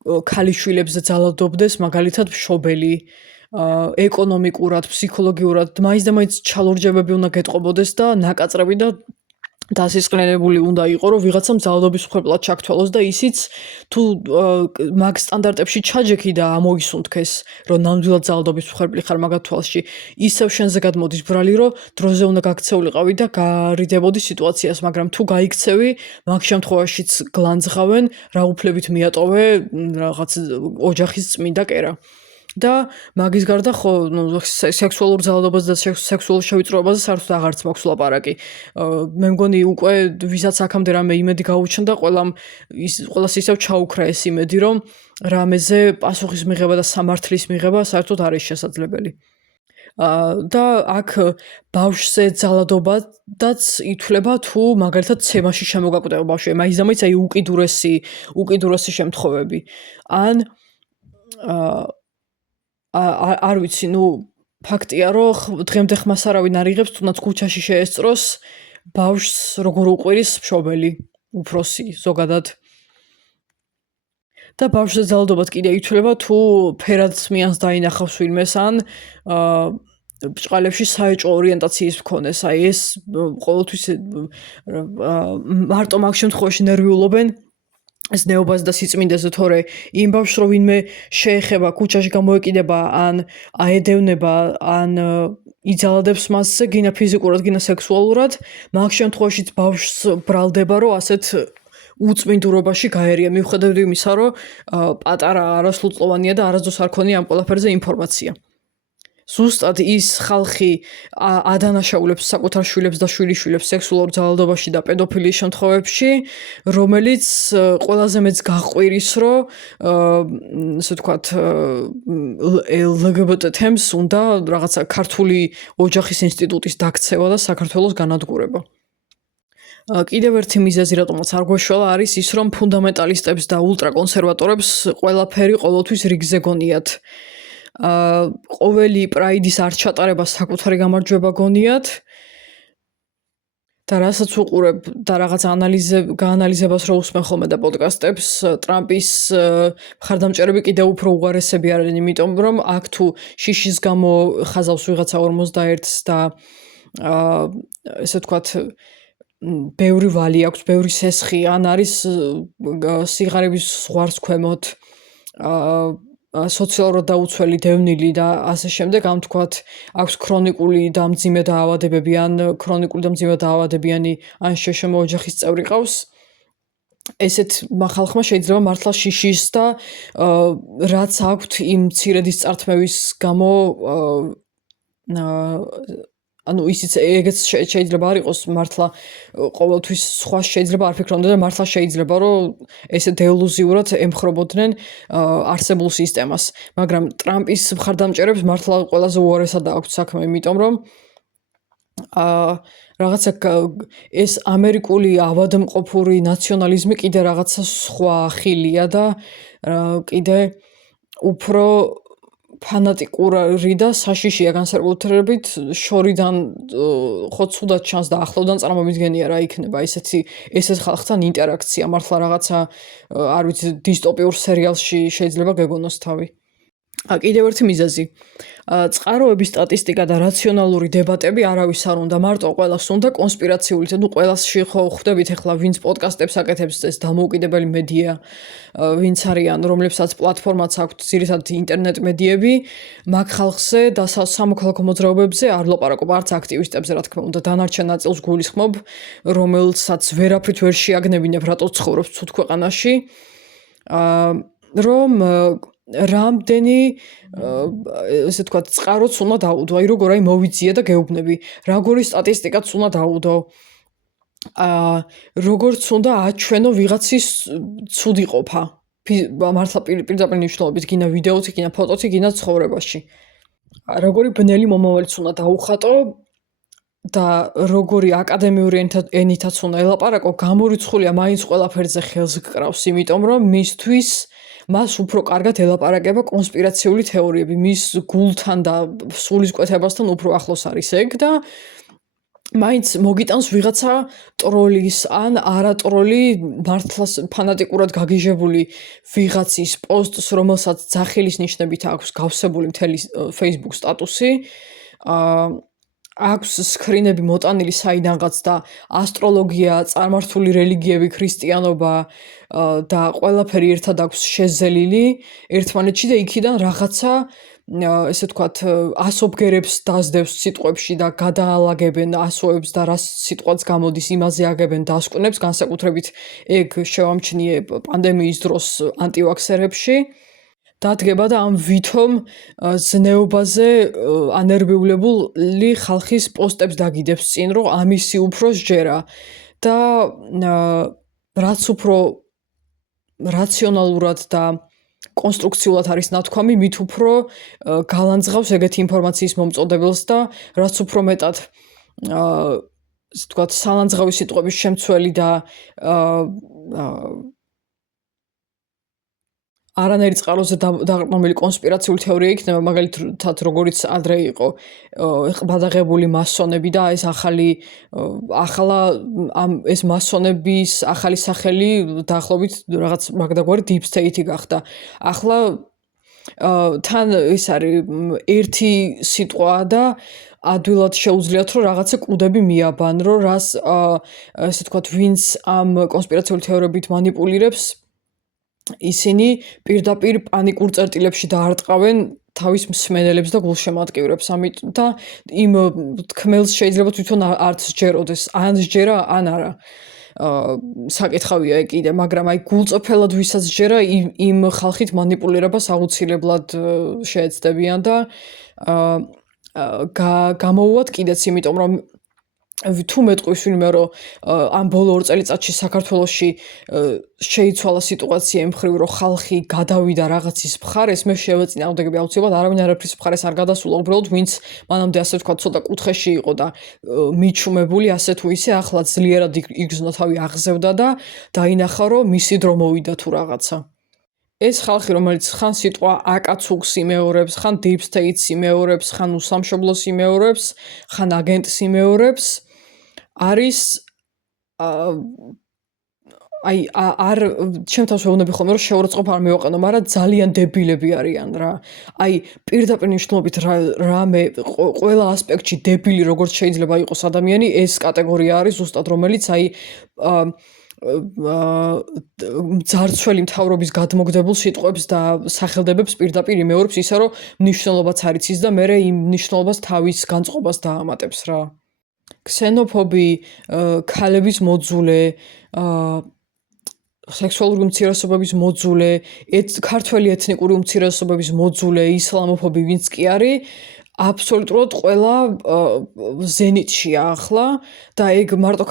ქალიშვილებზე ძალადობდეს, მაგალითად მშობელი, ეკონომიკურად, ფსიქოლოგიურად, მაინც და მაინც ჩალურჯებები უნდა გეტყობოდეს და ნაკაწრები და დასისყნელებული უნდა იყო, რომ ვიღაცამ ძალადობის მხრებლად ჩაქცვალოს და ისიც თუ მაგ სტანდარტებში ჩაჯექი და ამოისუნთქეს, რომ ნამდვილად ძალადობის მხრებლი ხარ მაგათ თვალში, ისევ შენზე გადმოდის ბრალი, რომ დროზე უნდა გაქცეულიყავი და გარიდებოდი სიტუაციას, მაგრამ თუ გაიქცევი, მაგ შემთხვევაშიც გლანძღავენ, რა უფლებით მიატოვე რაღაც ოჯახის წმინდა კერა. და მაგის გარდა ხო სექსუალურ ძალადობას და სექსუალურ შევიწროებაზე საერთოდ აღარც მაქვს ლაპარაკი. მე მგონი უკვე ვისაც აქამდე რამე იმედი გაუჩნდა, ყველას ისევ ჩაუქრა ეს იმედი, რომ რამეზე პასუხის მიღება და სამართლის მიღება საერთოდ არ არის შესაძლებელი. და აქ ბავშვზე ძალადობადაც ითვლება თუ მაგალითად ცემაში შემოგაკვდება ბავშვი, მაინც და მაინც აი უკიდურესი შემთხვევები. ან არ ვიცი, ფაქტია, რომ დღემდე ხმას არავინ არ იღებს, თუნდაც ქუჩაში შეესწროს ბავშვს როგორ უყვირის მშობელი, უფროსი ზოგადად. და ბავშვზე ძალადობად კიდე ითვლება თუ ფერად სმიანს დაინახავს ვინმეს ან ბჭყალებში საეჭვო ორიენტაციის მქონეს. აი ეს ყოველთვის მარტო მაგ შემთხვევაში ნერვიულობენ ეს ნეობას და სიწმინდეზე, თორე იმ ბავშვს რო ვინმე შეეხება, ქუჩაში გამოეკიდება, ან აედევნება, ან იძალადებს მასზე, გინა ფიზიკურად, გინა სექსუალურად, მაგ შემთხვევაშიც ბავშვს ბრალდება, რომ ასეთ უწმინდურობაში გაერია, მიუხედავად იმისა, რომ პატარა არასრულწლოვანია და არასდროს არ ქონია ამ ყველაფერზე ინფორმაცია. ზუსტად ის ხალხი ადანაშაულებს საკუთარ შვილებს და შვილიშვილებს სექსუალურ ძალადობაში და პედოფილიის შემთხვევებში, რომელიც ყველაზე მეც გაყვირის, რომ ასე ვთქვათ, LGBT თემს უნდა რაღაცა ქართული ოჯახის ინსტიტუტის დაქცევა და საქართველოს განადგურება. კიდევ ერთი მიზეზი, რატომაც არ გვეშველა, არის ის, რომ ფუნდამენტალისტებს და ულტრაკონსერვატორებს ყველაფერი ყოველთვის რიგზე გონიათ. ყოველი პრაიდის არ ჩატარება საკუთარი გამარჯვება გონიათ და რასაც უყურებ და რაღაც გაანალიზებას რო უსმენ ხოლმე და პოდკასტებს, ტრამპის მხარდამჭერები კიდევ უფრო უღარესები არიან, იმიტომ რომ აქ თუ შიშის გამო ხაზავს ვიღაცა 51-ს და ესე ვთქვათ ბევრი ვალი აქვს, ბევრი სესხი, ან არის სიღარიბის ზღვარს ქვემოთ, სოციალურად დაუცველი დევნილი და ასე შემდეგ, ამ თქვათ, აქვს ქრონიკული და მძიმე დაავადებები, ან ქრონიკული და მძიმე დაავადებიანი, ან შეშმო ოჯახის წევრი ყავს. ესეთ ხალხმა შეიძლება მართლა შიშის და რაც აქვთ იმ მცირედის წართმევის გამო ანუ ისიც ეგეც შეიძლება არ იყოს მართლა ყოველთვის სხვა შეიძლება არ ფიქრობდნენ და მართლა შეიძლება რომ ესე დეილუზიურად ემხრობოდნენ არსებულ სისტემას, მაგრამ ტრამპის მხარდამჭერებს მართლა ყველაზე უარესად აქვს საქმე, იმიტომ რომ რაღაცა ეს ამერიკული ავადმყოფური ნაციონალიზმი კიდე რაღაცა სხვა ხილია და კიდე უფრო ფანატიკური და საშიშია განსაკუთრებით შორიდან ხო ცუდად ჩანს და ახლოვდან წარმომიდგენია რა იქნება ესეთ ხალხთან ინტერაქცია მართლა რაღაცა არ ვიცი დისტოპიურ სერიალში შეიძლება გეგონოს თავი. კიდევ ერთი მიზეზი. წყაროების სტატისტიკა და რაციონალური დებატები არავის არ უნდა, მარტო ყველას უნდა კონსპირაციული, ყველასში ხო ხვდებით ახლა ვინც პოდკასტებს აკეთებს ეს დამოუკიდებელი მედია, ვინც არიან, რომლებსაც პლატფორმაც აქვთ ძირითადად ინტერნეტ მედიები, მაგ ხალხზე და სამოქალაქო მოძრაობებზე არ ლაპარაკობ, არც აქტივისტებზე, რა თქმა უნდა, დანარჩენ ნაწილს გულისხმობ, რომელსაც ვერაფრით ვერ შეაგნებინებ, რატო ცხოვრობს ცუდ ქვეყანაში, რომ რამდენი ესე ვთქვათ წყაროც უნდა დაუდო, აი როგორ აი მოვიძია და გეუბნები, როგორი სტატისტიკაც უნდა დაუდო, როგორც უნდა აჩვენო ვიღაცის ცუდი ყოფა, მართლა პირდაპირ ნიშნულობით, გინა ვიდეოთი, გინა ფოტოთი, გინა ცხოვრებაში. როგორი ბნელი მომავალიც უნდა დაუხატო და როგორი აკადემიური ენითაც უნდა ელაპარაკო, გამორიცხულია მაინც ყველაფერზე ხელს გკრავს, იმიტომ რომ მისთვის მას უფრო კარგად ელაპარაკება კონსპირაციული თეორიები, მის გულთან და სულისკვეთებასთან უფრო ახლოს არის ეგ და მაინც მოგიტანს ვიღაცა ტროლის ან არატროლი მართლაც ფანატიკურად გაგიჟებული ვიღაცის პოსტს, რომელსაც ძახილის ნიშნებით აქვს გავსებული მთელი Facebook სტატუსი, აქვს სკრინები მოტანილი საიდანღაც და ასტროლოგია, წარმართული რელიგიები, ქრისტიანობა და ყველაფერი ერთად აქვს შეზელილი ერთმანეთში და იქიდან რაღაცა ესე ვთქვათ, ასობგერებს დაძდევს სიტყვებში და გადაალაგებენ ასოებს და რას სიტყვაც გამოდის, იმაზე აგებენ დასკვნებს, განსაკუთრებით ეგ შევამჩნიე პანდემიის დროს ანტივაქსერებში. დადგება და ამ ვითომ ზნეობაზე ანერვიულებული ხალხის პოსტებს დაგიდებს წინ, რომ ამისი უფრო სჯერა და რაც უფრო რაციონალურად და კონსტრუქციულად არის ნათქვამი, მით უფრო გალანძღავს ეგეთი ინფორმაციის მომწოდებელს და რაც უფრო მეტად ასე ვთქვათ, სალანძღავი სიტყვების შემცველი და არანაირი წყაროზე დაყრდნობილი კონსპირაციული თეორია იქნება, მაგალითად, როგორიც ადრე იყო ყბადაღებული მასონები და ეს ეს მასონების ახალი სახელი დაახლოებით რაღაც მაგდაგვარი deep state-ი გახდა. ახლა თან ეს არის ერთი სიტყვა და ადვილად შეუძლიათ, რომ რაღაცა კუდები მიაბან, რომ რას ესე ვთქვათ, ვინც ამ კონსპირაციული თეორიებით მანიპულირებს, ისინი პირდაპირ პანიკურ წერტილებში დაარტყავენ თავის მსმენელებს და გულშემატკივრებს. ამიტომ და იმ თქმელს შეიძლება თვითონ არც სჯეროდეს, ან სჯერა, ან არა. საკითხავია კიდე, მაგრამ აი გულწრფელად ვისაც სჯერა, იმ ხალხით მანიპულირებას აუცილებლად შეეცდებიან და გამოვუვათ კიდეც, იმიტომ რომ თუ მეტყვის ვინმე, რომ ამ ბოლო 2 წელიწადში საქართველოში შეიცვალა სიტუაცია იმ მხრივ, რომ ხალხი გადავიდა რაღაცის მხარეს, მე შევეწინააღმდეგები აუცილებლად არავინ არაფრის მხარეს არ გადასულა, უბრალოდ ვინც მანამდე ასე ვთქვათ, ცოტა კუთხეში იყო და მიჩუმებული ასე თუ ისე, ახლა ძლიერად იგრძნო თავი აღზევდა და დაინახა, რომ მისი დრო მოვიდა თუ რაღაცა. ეს ხალხი, რომელიც ხან სიტყვა აკაცუკს იმეორებს, ხან deep state-ს იმეორებს, ხან უსამშობლოს იმეორებს, ხან აგენტს იმეორებს, არის აი არ ჩემ თავს ვეუბნები ხოლმე, რომ შეურაცხყოფა არ მივაყენო, მაგრამ ძალიან დებილები არიან რა. აი პირდაპირ ნიშნულობით რამე ყველა ასპექტში დებილი როგორც შეიძლება იყოს ადამიანი, ეს კატეგორია არის ზუსტად, რომელიც აი ძარცველი მთავრობის გადმოგდებულ სიტყვებს და სახელდებებს პირდაპირ იმეორებს, ისე რომ მნიშვნელობაც არ იცის და მერე იმ მნიშვნელობას თავის განწყობას დაამატებს რა. ქსენოფობი, ქალების მოძულე, სექსუალური უმცირესობების მოძულე, ქართველი ეთნიკური უმცირესობების მოძულე, ისლამოფობი, ვინც კი არის, აბსოლუტურად ყველა ზენიტშია ახლა და ეგ მარტო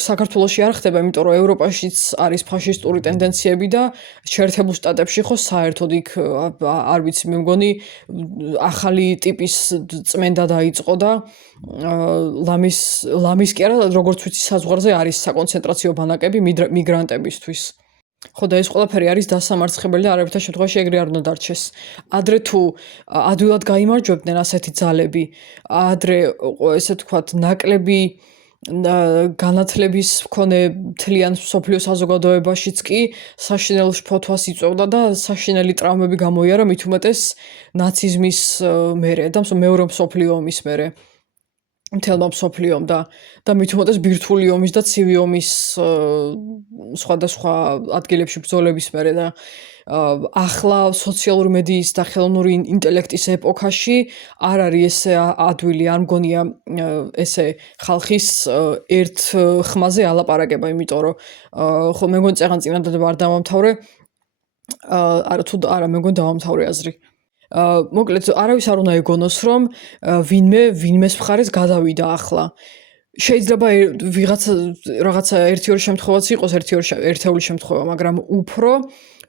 საქართველოში არ ხდება, იმიტომ რომ ევროპაშიც არის ფაშისტური ტენდენციები და შეერთებულ შტატებში ხო საერთოდ იქ არ ვიცი, მე მგონი ახალი ტიპის წმენდა დაიწყო და ლამის კი არა, როგორც ვიცი, საზღვარზე არის საკონცენტრაციო ბანაკები მიგრანტებისთვის. ხო და ეს ყველაფერი არის დასამარცხებელი და არაერთი შემთხვევაში ეგრე არ უნდა დარჩეს. ადრე თუ ადვილად გაიმარჯვებდნენ ასეთი ძალები, ადრე ესე ვთქვათ, ნაკლები განათლების მქონე მთლიან მსოფლიო საზოგადოებაშიც კი საშინელ შფოთვას იწვევდა და საშინელი ტრავმები გამოიარა, მით უმეტეს ნაციზმის მერე და მეორე მსოფლიო ომის მერე. მთელმა მსოფლიომ და მით უმეტეს ბირთვული ომის და ცივი ომის სხვადასხვა ადგილებში ბრძოლების მერე და ახლა სოციალური მედიის და ხელოვნური ინტელექტის ეპოქაში არ არის ესე ადვილი, არ მგონია ესე ხალხის ერთ ხმაზე ალაპარაკება, იმიტომ რომ ხო მე მგონი წეღან წინადადება არ დავამთავრე, არა მე მგონი დავამთავრე აზრი. მოკლედ არავის არ უნდა ეგონოს, რომ ვინმეს მხარეს გადავიდა ახლა. შეიძლება რაღაცა ერთი-ორი შემთხვევაც იყოს, ერთეული შემთხვევა, მაგრამ უფრო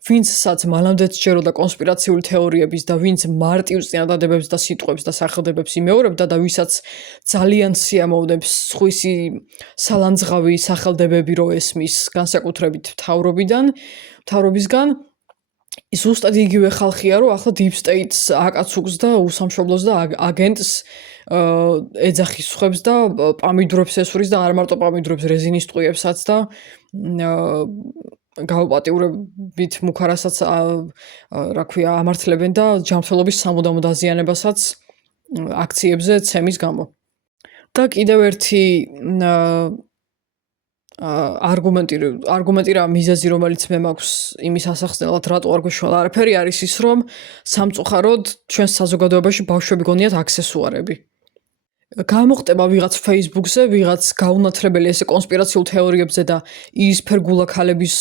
ვინცსაც მანამდეც სჯეროდა კონსპირაციული თეორიების და ვინც მარტივ წინადადებებს და სიტყვებს და სახელდებებს იმეორებდა და ვისაც ძალიან სიამოვნებს სხვისი სალანძღავი სახელდებები რო ესმის, განსაკუთრებით მთავრობისგან, ზუსტად იგივე ხალხია, რომ ახლა Deep State-ს აკაცუქს და უსამშობლოს და აგენტს ეძახისხებს და პამიდრებს ესვრის და არ მარტო პამიდრებს, რეზინის ტყუებსაც და გაუპატიურებით მუქარასაც რა ქვია, ამართლებენ და ჯანმრთელობის სამუდამო დაზიანებასაც აქციებზე ცემის გამო. და კიდევ ერთი არგუმენტი რა მიზეზი რომელიც მე მაქვს იმის ასახსნელად რატო არ გვეშვალა არაფერი არის ის რომ სამწუხაროდ ჩვენს საზოგადოებაში ბავშვები გონიათ აქსესუარები. გამოხტება ვიღაც Facebook-ზე, ვიღაც გაუნათლებელი ესე კონსპირაციულ თეორიებზე და იისფერგულა ქალების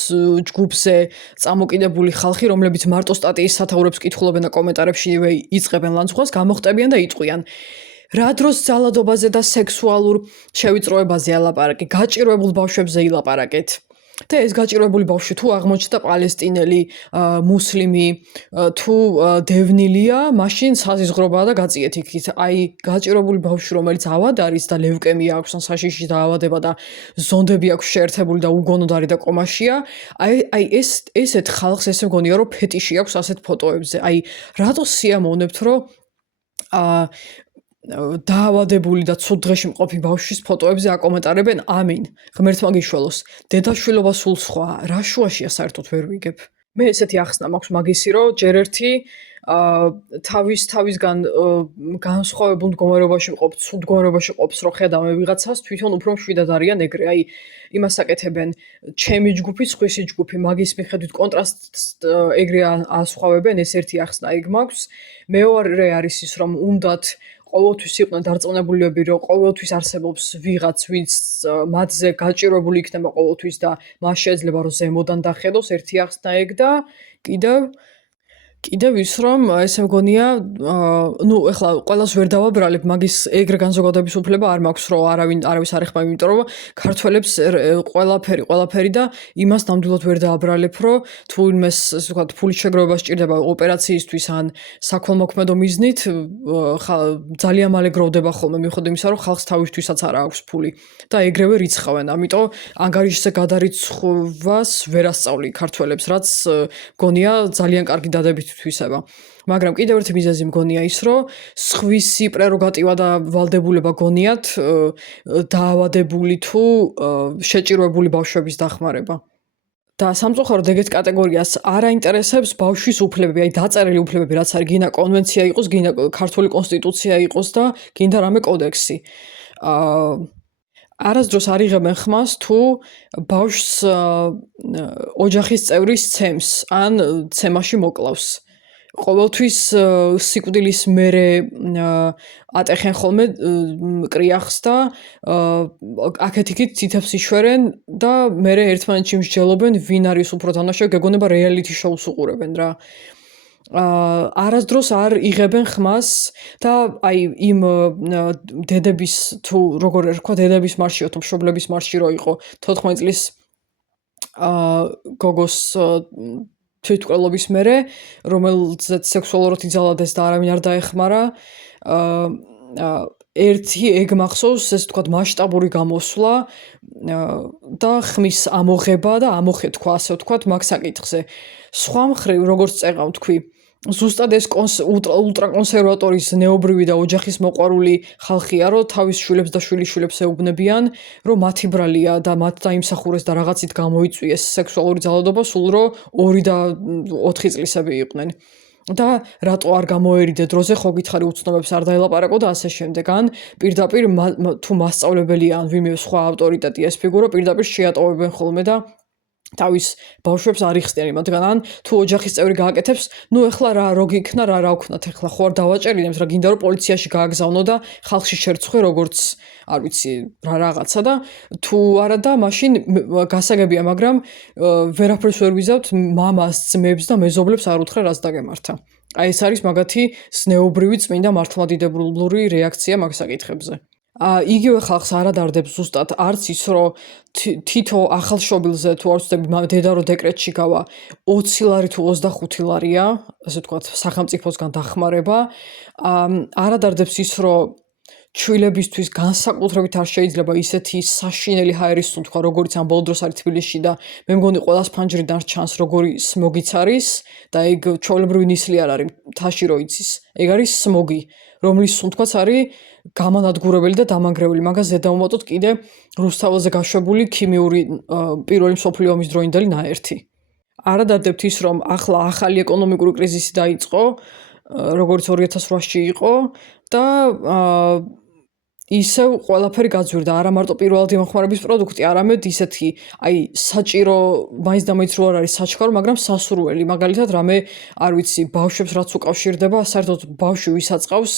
ჯგუფზე წამოკიდებული ხალხი, რომლებიც მარტო სტატიის სათაურებს კითხულობენ და კომენტარებში იწყებენ ლანძღვას, გამოხტებიან და იტყვიან. რა დროს ძალადობაზე და სექსუალურ შევიწროებაზე ალაპარაკი, გაჭირვებულ ბავშვებზე ილაპარაკეთ. და ეს გაჭირვებული ბავშვი თუ აღმოჩნდა პალესტინელი, მუსლიმი, თუ დევნილია, მაშინ საზიზღრობაა და გაწიეთ იქით. აი, გაჭირვებული ბავშვი, რომელიც ავად არის და ლევკემია აქვს, ან საშიში დაავადება და ზონდები აქვს შეერთებული და უგონოდარი და კომაშია, აი ესეთ ხალხს ესე მგონია, რომ ფეტიში აქვს ასეთ ფოტოებზე. აი, რატო სიამოვნებთ, რომ დაავადებული და ცუდ დღეში მყოფი ბავშვის ფოტოებზე აკომენტარებენ ამინ. ღმერთმა გიშველოს. დედაშვილობა სულ სხვა. რა შუაშია საერთოდ ვერ ვიგებ. მე ესეთი ახსნა მაქვს მაგისი, რომ ჯერ ერთი თავისგან განსხვავებულ მდგომარეობაში მყოფ, ცუდ მდგომარეობაში მყოფს, რომ ხედავ ვიღაცას, თვითონ უფრო მშვიდად არიან ეგრე. აი, იმას აკეთებენ ჩემი ჯგუფი, სხვისი ჯგუფი, მაგის მიხედვით კონტრასტს ეგრე ასხვავებენ, ეს ერთი ახსნა იქ მაქვს. მეორე არის ის, რომ უნდათ ყოველთვის იყვნენ დარწმუნებულიები, რომ ყოველთვის არსებობს ვიღაც, ვინც მათზე გაჭირვებული იქნება ყოველთვის და მას შეიძლება რომ ზემოდან დახედოს ერთი ახსნა ეგ და კიდევ ის რომ ესე მგონია, ნუ ეხლა ყველას ვერ დავაბრალებ, მაგის ეგრე განზოგადების უფლება არ მაქვს, რომ არავის არ ეხმარ, იმიტომ რომ ქართველებს ყველაფერი და იმას ნამდვილად ვერ დავაბრალებ, რომ თუ იმეს ასე ვთქვათ, ფულის შეგროვება სჭირდება ოპერაციისთვის ან საქველმოქმედო მიზნით, ძალიან მალე გროვდება ხოლმე მიუხედავად იმისა, რომ ხალხს თავისთვისაც არ აქვს ფული და ეგრევე რიცხავენ. ამიტომ ანგარიშზე გადარიცხვას ვერ ასწავლი ქართველებს, რაც გონია ძალიან კარგი დადებით თვისება. მაგრამ კიდევ ერთი მიზეზი მგონია ის, რომ სხვისი პრეროგატივა და ვალდებულება გონიათ დაავადებული თუ შეჭირვებული ბავშვების დახმარება. და სამწუხაროდ ეგეთ კატეგორიას არ აინტერესებს ბავშვის უფლებები, აი დაწერილი უფლებები, რაც არის გინდა კონვენცია იყოს, გინდა ქართული კონსტიტუცია იყოს და გინდა რამე კოდექსი. არასდროს არ იღებენ ხმას თუ ბავშვს ოჯახის წევრი სცემს ან ცემაში მოკლავს. ყოველთვის სიკვდილის მერე ატეხენ ხოლმე კრიახს და აქეთ-იქით ცითებს იშვერენ და მერე ერთმანეთში მსჯელობენ, ვინ არის უფრო თანაშემ, გეგონება რეალიტი შოუს უყურებენ რა. არასდროს არ იღებენ ხმას და აი იმ დედების თუ როგორ ერქვა დედების მარშიო თუ მშობლების მარში რო იყო 14 წლის გოგოს თვითმკვლელობის მერე, რომელზეც სექსუალურად იძალადეს და არავინ არ დაეხმარა, ერთი ეგ მახსოვს, ესე ვთქვათ, მასშტაბური გამოსვლა და ხმის ამოღება და ამოხეთქვა, ასე ვთქვათ, მაგ საკითხზე. სხვა მხრივ, როგორც წეღავ თქვი, ზუსტად ეს ულტრაკონსერვატორის ნეობრივი და ოჯახის მოყვარული ხალხია, რომ თავის შვილებს და შვილიშვილებს ეუბნებიან, რომ მათი ბრალია და მათ დაიმსახურეს და რაღაცით გამოიწვიეს სექსუალური ძალადობა, სულ რომ 2 და 4 წლისები იყვნენ. და რატო არ გამოერიდე დროზე, ხო გითხარი უცნობებს არ დაელაპარაკო და ასე შემდეგ. ან პირდაპირ თუ მასწავლებელია ან ვინმე სხვა ავტორიტეტი ეს ფიგურა პირდაპირ შეატოვებენ ხოლმე და თავის ბავშვებს არ იხსნიან იმათგან, ან თუ ოჯახის წევრი გააკეთებს, ნუ ეხლა რო გიქნა, რა ვქნათ ეხლა, ხო არ დავაჭერინებს, რა გინდა რომ პოლიციაში გააგზავნო და ხალხში შერცხვე როგორც, არ ვიცი, რაღაცა და თუ არა და მაშინ გასაგებია, მაგრამ ვერაფერს ვერ ვიზავთ მამას, ძმებს და მეზობლებს არ უთხრა რაც დაგემართა. აი ეს არის მაგათი ზნეობრივი წმინდა მართლმადიდებლური რეაქცია მაგ საკითხებზე. იგივე ხალხს არ ადარდებს ზუსტად არც ის, რომ თითო ახალშობილზე თუ არ ვცდები, დედა რო დეკრეტში გავა, 20 ლარი თუ 25 ლარია, ასე ვთქვათ, სახელმწიფოსგან დახმარება. არ ადარდებს ის, რომ ჩვილებისთვის განსაკუთრებით არ შეიძლება ისეთი საშინელი ჰაერის თქვა, როგორც ამ ბოლო დროს არის თბილისში და მე მგონი ყველას ფანჯრიდან ჩანს როგორი სმოგიც არის და ეგ ჩვეულებრივი ნისლი არ არის მთაში რო იცის. ეგ არის სმოგი, რომლის თქواس არის გამანადგურებელი და დამანგრეველი, მაგას ზედაუმატოთ კიდე რუსთაველზე გაშვებული ქიმიური პირველი მსოფლიო ომის დროინდელი ნაერთი. არა დავდებთ ის, რომ ახლა ახალი ეკონომიკური კრიზისი დაიწყო, როგორც 2008-ში იყო და ისევ ყველაფერი გაძვირდა, არა მარტო პირველადი მომხმარების პროდუქტი, არამედ ისეთი, აი, საჭირო მაინც და მაინც რო არ არის საჩქარო, მაგრამ სასურველი, მაგალითად, რამე არ ვიცი, ბავშვებს რაც უკავშირდება, საერთოდ ბავშვი ვისაწყავს,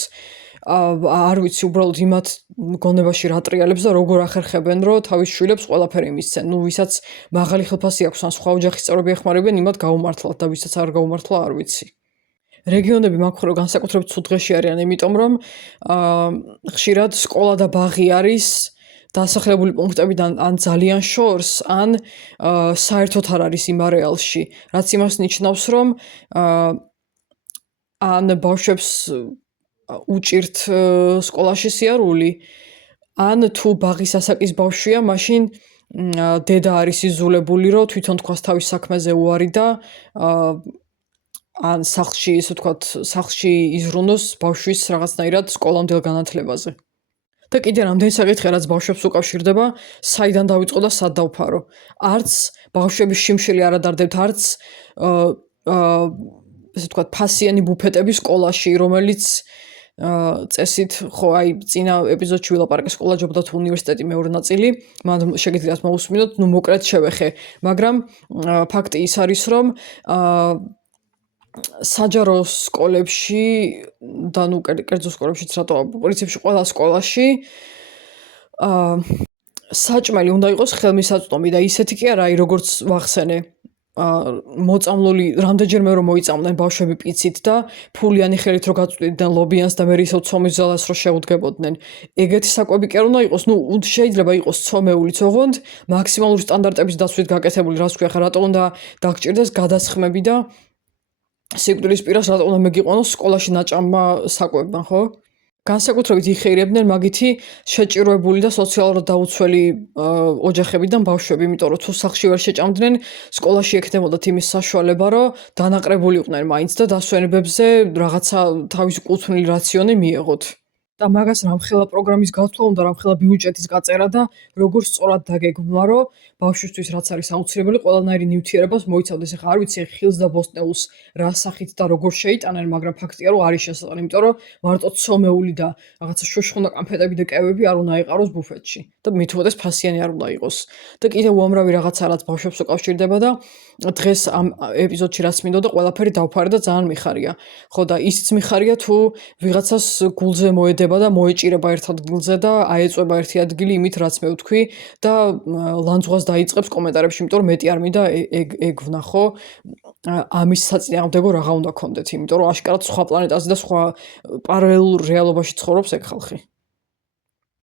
არ ვიცი, უბრალოდ იმათ გონებაში რა ტრიალებს და როგორ ახერხებენ, რომ თავის შვილებს ყველაფერი მისცენ. ნუ ვისაც მაღალი ხელფასი აქვს, ან სხვა ოჯახის წევრები ეხმარებიან, იმათ გაუმართლად და ვისაც არ გაუმართლა, არ ვიცი. რეგიონები მაქვს რომ განსაკუთრებით ცუდ დღეში არიან, იმიტომ რომ ხშირად სკოლა და ბაღი არის დასახლებული პუნქტებიდან ან ძალიან შორს, ან საერთოდ არ არის იმ არეალში, რაც იმას ნიშნავს, რომ ან ბავშვებს უჭირთ სკოლაში სიარული, ან თუ ბაღის ასაკის ბავშვია, მაშინ დედა არის იზოლებული, რომ თვითონ თქვას თავის საქმეზე უარი და ან სახლში, ისე ვთქვათ, სახლში იზრუნოს ბავშვის რაღაცნაირად სკოლამდელ განათლებაზე. და კიდე რამდენი საკითხია, რაც ბავშვებს უკავშირდება, საიდან დავიწყო და სად დავფარო. არც ბავშვების შიმშილი არ ადარდებთ, არც ესე ვთქვათ, ფასიანი ბუფეტები სკოლაში, რომელიც წესით, ხო, აი, წინა ეპიზოდში ვილაპარაკე სკოლა ჯობდა თუ უნივერსიტეტი მეორე ნაწილი, მან შეგიძლიათ მოусმინოთ, ნუ მოკლედ შევეხე, მაგრამ ფაქტი ის არის, რომ საჯარო სკოლებში და ნუ კერძო სკოლებშიც რატო პრინციპში ყველა სკოლაში საჭმელი უნდა იყოს ხელმისაწვდომი და ისეთი კი არა, აი როგორც ვახსენე, მოწამლული რამდენჯერმე რომ მოიწამდნენ ბავშვები პიცით და ფულიანი ხელით რო გაწვდიდნენ ლობიანს და მე ისევ ცომის ზალას რო შეუდგებოდნენ. ეგეთი საკვები კი არ უნდა იყოს, ნუ შეიძლება იყოს ცომეულიც, ოღონდ მაქსიმალური სტანდარტების დასვით გაკეთებული, რაც ქვია, ხა რატო უნდა დაგჭირდეს გადასხმები და სიკვდილის პირას რატო უნდა მეგიყვანოს სკოლაში ნაჭამმა საკვებმა, ხო? განსაკუთრებით იხეირებდნენ მაგითი შეჭიროებული და სოციალურად დაუცველი ოჯახებიდან ბავშვები, იმიტომ რომ თუ სახლში ვერ შეჭამდნენ, სკოლაში ექნებოდათ იმის საშუალება, რომ დანაყრებულიყვნენ მაინც და დასვენებებზე რაღაცა თავისი კუთვნილი რაციონი მიეღოთ. და მაგას რამხელა პროგრამის გათვლა უნდა, რამხელა ბიუჯეტის გაწერა და როგორ სწორად დაგეგმვა, რომ ბავშვისთვის რაც არის აუცილებელი, ყველანაირი ნივთიერებას მოიცავდეს. ეხლა არ ვიცი ხილს და ბოსტნეულს რა სახით და როგორ შეიტანენ, მაგრამ ფაქტია, რომ არის შესაძლებელი, იმიტომ რომ მარტო ცომეული და რაღაცა შუშხუნა კანფეტები და კევები არ უნდა იყაროს ბუფეტში და მით უმეტეს ფასიანი არ უნდა იყოს. და კიდევ უამრავი რაღაცა რაც ბავშვებს უკავშირდება და დღეს ამ ეპიზოდში რაც მინდოდა, ყველაფერი დავფარე და ძალიან მიხარია. ხო და ისიც მიხარია თუ ვიღაცას გულზე მოედება და მოეჭირება ერთ ადგილზე და აეწვება ერთი ადგილი იმით რაც მე ვთქვი და ლანძღვას დაიწყებს კომენტარებში, იმიტომ რომ მეტი არ მინდა ეგ ვნახო. ამის საწინააღმდეგო რაღა უნდა გქონდეთ, იმიტომ რომ აშკარად სხვა პლანეტაზე და სხვა პარალელურ რეალობაში ცხოვრობს ეგ ხალხი.